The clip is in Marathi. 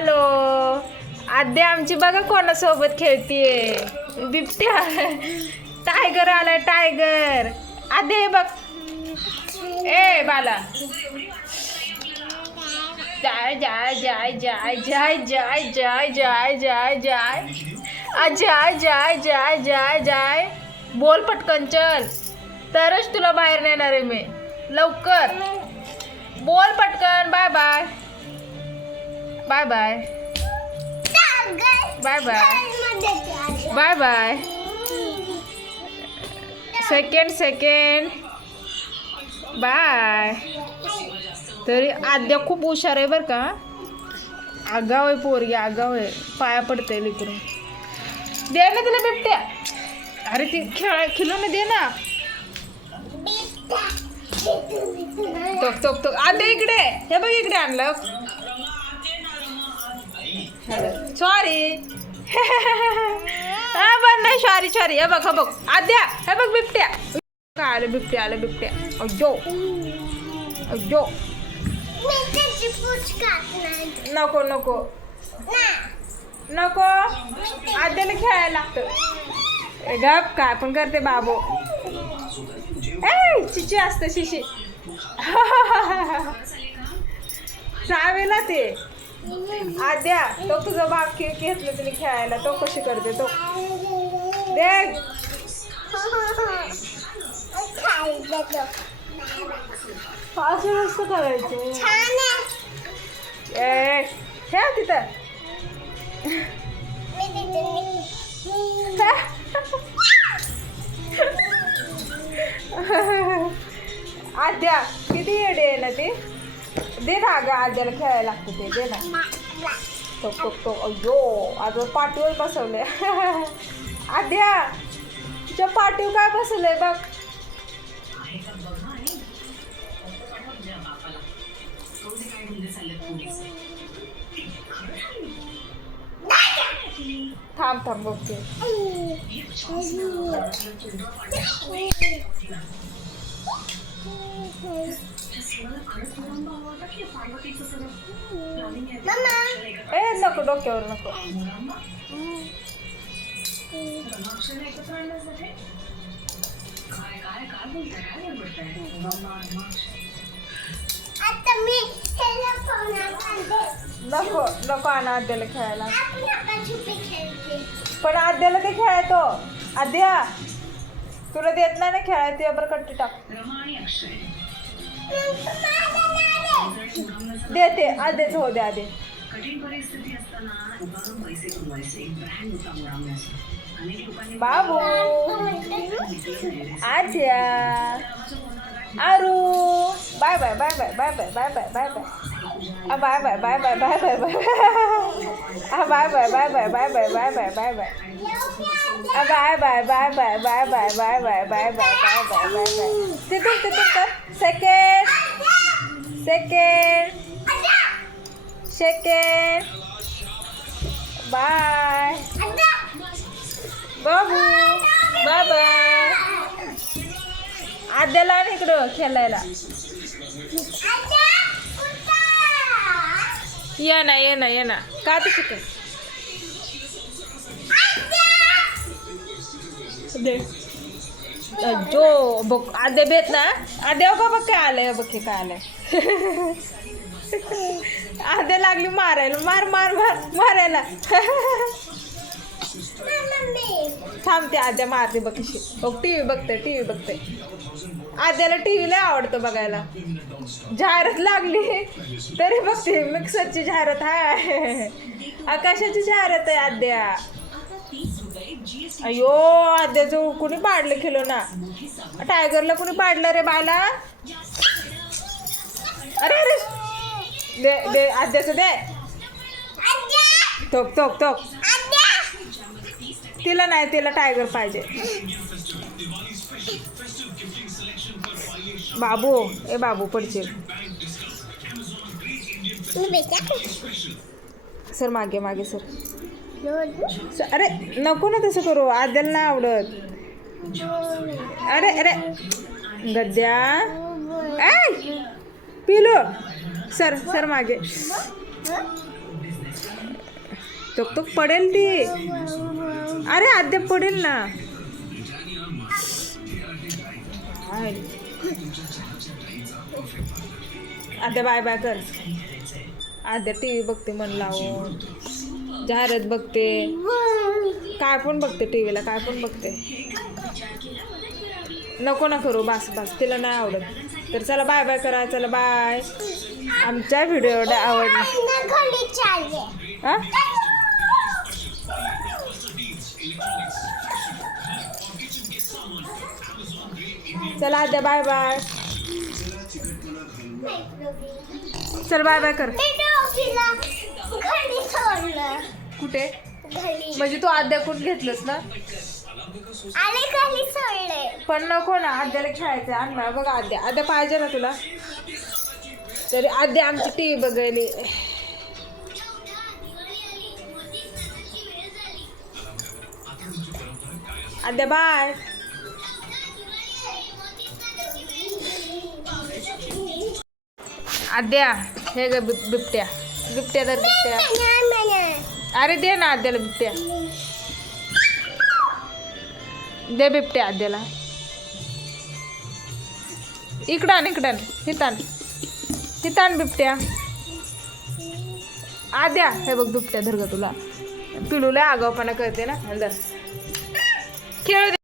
हॅलो आद्या आमची बघा कोणासोबत खेळतीये बिबट्या टायगर आलाय टायगर आद्या हे बघ ए बाला जाय जाय जाय जाय जाय जाय जाय जाय जाय जाय जाय जाय जाय जाय जाय बोल पटकन चल तरच तुला बाहेर नेणार आहे मी लवकर बोल पटकन bye bye bye bye bye bye bye bye second second bye तरी आद्या खूप हुशार आहे बरं का? आगाव आहे पोरगी आगाव आहे. पाया पडते लेकरून दे ना तिला बिबट्या. अरे ती खेळ खिलून दे ना. तोक तोक तोक आद्या इकडे. हे बघ इकडे आणलं. सॉरी हा पण नाही सॉरी सॉरी हे बघ बघ. आद्या हे बघ बिबट्या. काय आलं बिबट्या आलं बिबट्या. अयो अयो नको नको. नको. आद्याला खेळायला लागतं. गप काय पण करते बाबू. ए चिची असते शिशी चावेला ते. आद्या तो तुझा भाग खेळ घेतलं तुम्ही खेळायला. तो कशी करते तो? देख. असं नसतं करायचं. ए खेळ तिथं. आद्या किती येडे आहे ना ते? दे ना अगं आद्याला खेळायला लागतं ते दे ना. तो टोक टोक. अयो आज पाठीवर बसवलंय. आद्या तुझ्या पाठीवर काय बसवलंय बघ. थांब थांब बघते. ए नको डोक्यावर नको नको नको आणा आद्याला खेळायला. पण आद्याला ते खेळायचो. आद्या तुला देत नाही ना खेळायला ते बरं कट्टी टाक. देते आधेच हो दे आधे. बाबू. आज्या आरू. Bye bye bye bye bye bye bye bye bye bye. आ bye bye bye bye bye bye bye आ bye bye bye bye bye bye bye bye bye bye आ bye bye bye bye bye bye bye bye bye bye bye bye bye bye तिथून तिथून कर सेकेंड सेकेंड सेकंड बाय बाबू बाय बाय आद्याला आणि इकडं खेळायला ये ना ये ना ये ना. का ते दे. जो बघ आधे बेत ना आद्या का बघ काय आलंय बघ हे काय आलंय. आद्या लागली मारायला मार मार मार मारायला. थांबते आद्या मारते बघ कशी बघ टी व्ही बघते टी व्ही बघते. आद्याला टी व्ही लय आवडतं बघायला. जाहिरात लागली तरी बघते मिक्सरची जाहिरात आहे आकाशाची जाहिरात आहे आद्या? अयो आद्याचं कुणी पाडलं खेळलो ना? टायगरला कुणी पाडलं रे बाला? अरे अरे. दे दे आद्याचं दे. टोक टोक टोक तिला नाही तिला टायगर पाहिजे. बाबू ए बाबू पडशील. सर मागे मागे सर. अरे नको ना तसं करू. आद्याला नाही आवडत. अरे अरे. गद्या. पिलो. सर सर मागे. तुक पडेल ती. अरे आद्या पडेल ना. आद्या बाय बाय कर. आद्या टी व्ही बघते मन लावून जाहिरात बघते. काय पण बघते टी व्हीला काय पण बघते. नको ना करू बस बस. तिला नाही आवडत. तर चला बाय बाय करा. चला बाय. आमच्या व्हिडिओ आवडला. हा चला आद्या बाय बाय चल बाय बाय कर. कुठे? म्हणजे तू आद्याकडून घेतलंस ना? पण नको ना आद्याला खेळायचं आण मला बघ आद्या. आद्या पाहिजे ना तुला? तरी आद्या आमची टी व्ही बघायली. आद्या बाय आद्या हे ग बिब- बिबट्या. बिबट्या तर बिबट्या. अरे दे ना आद्याला बिबट्या. दे बिबट्या आद्याला. इकडं इकडं हितान हितान बिबट्या. आद्या हे बघ बिबट्या धर ग तुला. पिलूला आगावपणा करते ना? अंदर खेळू दे